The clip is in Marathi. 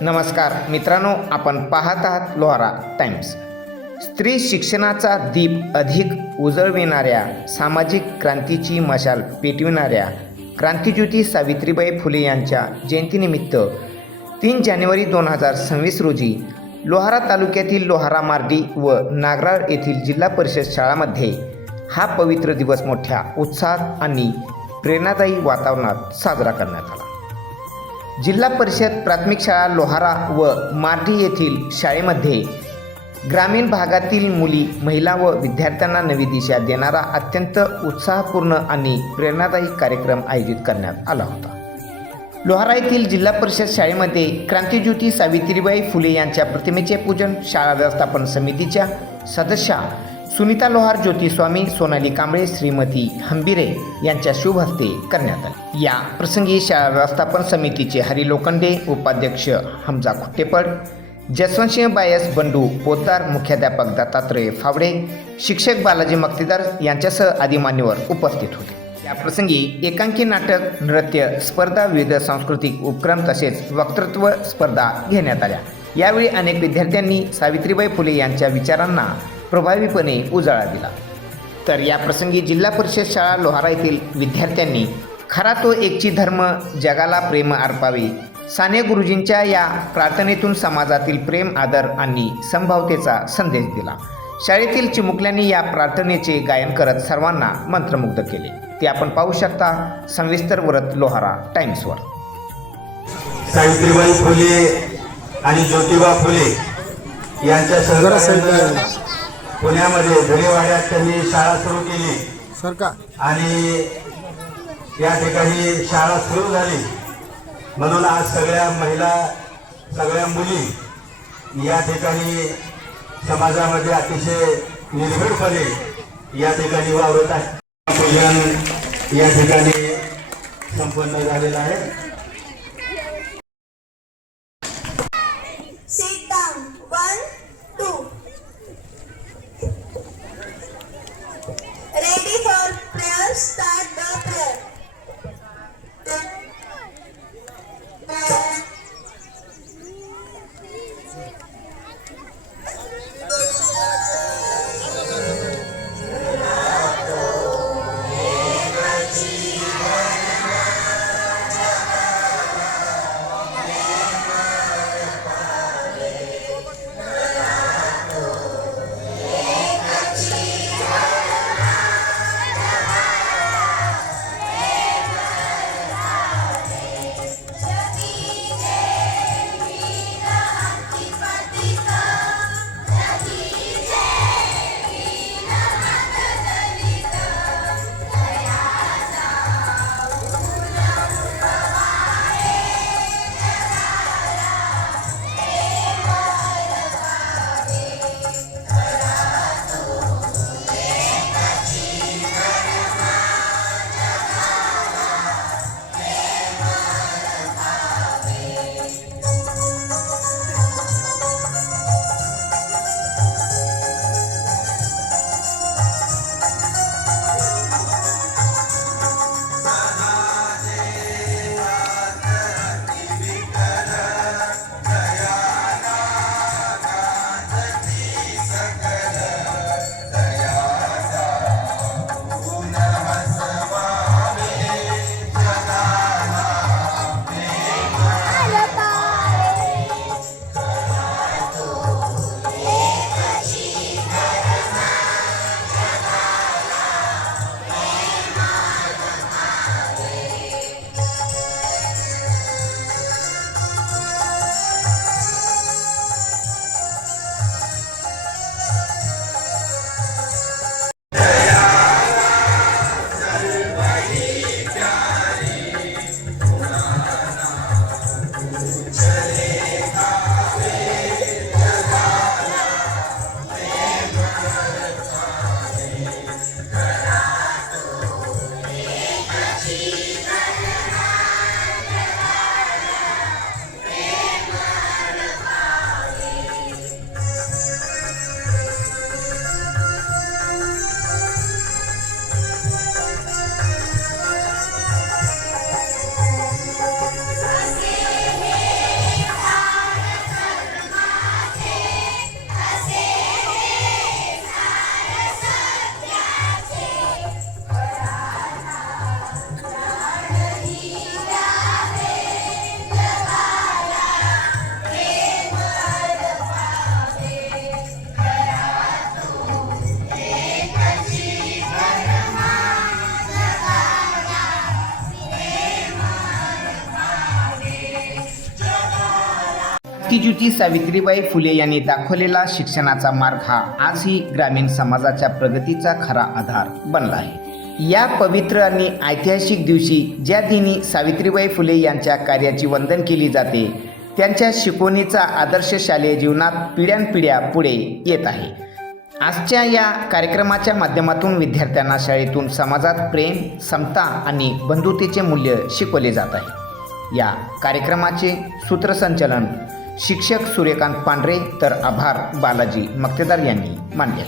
नमस्कार मित्रांनो आपण पाहत आहात लोहारा टाइम्स. स्त्री शिक्षणाचा दीप अधिक उजळविणाऱ्या सामाजिक क्रांतीची मशाल पेटविणाऱ्या क्रांतिज्योती सावित्रीबाई फुले यांच्या जयंतीनिमित्त तीन जानेवारी दोन हजार सव्वीस रोजी लोहारा तालुक्यातील लोहारा मार्डी व नागराळ येथील जिल्हा परिषद शाळामध्ये हा पवित्र दिवस मोठ्या उत्साहात आणि प्रेरणादायी वातावरणात साजरा करण्यात आला. जिल्हा परिषद प्राथमिक शाळा लोहारा व मार्डी येथील शाळेमध्ये ग्रामीण भागातील मुली महिला व विद्यार्थ्यांना नवी दिशा देणारा अत्यंत उत्साहपूर्ण आणि प्रेरणादायी कार्यक्रम आयोजित करण्यात आला होता. लोहारा येथील जिल्हा परिषद शाळेमध्ये क्रांतिज्योती सावित्रीबाई फुले यांच्या प्रतिमेचे पूजन शाळा व्यवस्थापन समितीच्या सदस्या सुनीता लोहार ज्योतिस्वामी सोनाली कांबळे श्रीमती हंबिरे यांच्या शुभ हस्ते करण्यात आले. या प्रसंगी शाळा व्यवस्थापन समितीचे हरी लोखंडे उपाध्यक्ष हमजा खुट्टेपड जसवंतसिंह बायस बंडू पोतदार मुख्याध्यापक दत्तात्रय फावडे शिक्षक बालाजी मक्तेदार यांच्यासह आदी मान्यवर उपस्थित होते. या प्रसंगी एकांकी नाटक नृत्य स्पर्धा विविध सांस्कृतिक उपक्रम तसेच वक्तृत्व स्पर्धा घेण्यात आल्या. यावेळी अनेक विद्यार्थ्यांनी सावित्रीबाई फुले यांच्या विचारांना प्रभावीपणे उजाळा दिला. तर या प्रसंगी जिल्हा परिषद शाळा लोहारा येथील विद्यार्थ्यांनी खरा तो एकची धर्म जगाला प्रेम अर्पावे. साने गुरुजींच्या या प्रार्थनेतून समाजातील प्रेम आदर आणि संभावतेचा संदेश दिला. शाळेतील चिमुकल्यांनी या प्रार्थनेचे गायन करत सर्वांना मंत्रमुग्ध केले. ते आपण पाहू शकता सविस्तर व्रत लोहारा टाइम्सवर सावित्रीबाई फुले आणि ज्योतिबा फुले यांच्या पुण्यामध्ये धडेवाड्यात त्यांनी शाळा सुरू केली. सरका आणि या ठिकाणी शाळा सुरू झाली. म्हणून आज सगळ्या महिला सगळ्या मुली या ठिकाणी समाजामध्ये अतिशय निर्भीडपणे या ठिकाणी वावरत आहे पूजन या ठिकाणी संपन्न झालेलं आहे. क्रांतिज्योती सावित्रीबाई फुले यांनी दाखवलेला शिक्षणाचा मार्ग हा आजही ग्रामीण समाजाच्या प्रगतीचा खरा आधार बनला आहे. या पवित्र आणि ऐतिहासिक दिवशी ज्या दिनी सावित्रीबाई फुले यांच्या कार्याची वंदन केली जाते त्यांच्या शिकवणीचा आदर्श शालेय जीवनात पिढ्यानपिढ्या पुढे येत आहे. आजच्या या कार्यक्रमाच्या माध्यमातून विद्यार्थ्यांना शाळेतून समाजात प्रेम समता आणि बंधुतेचे मूल्य शिकवले जात आहे. या कार्यक्रमाचे सूत्रसंचलन शिक्षक सूर्यकांत पांढरे तर आभार बालाजी मक्तेदार यांनी मानले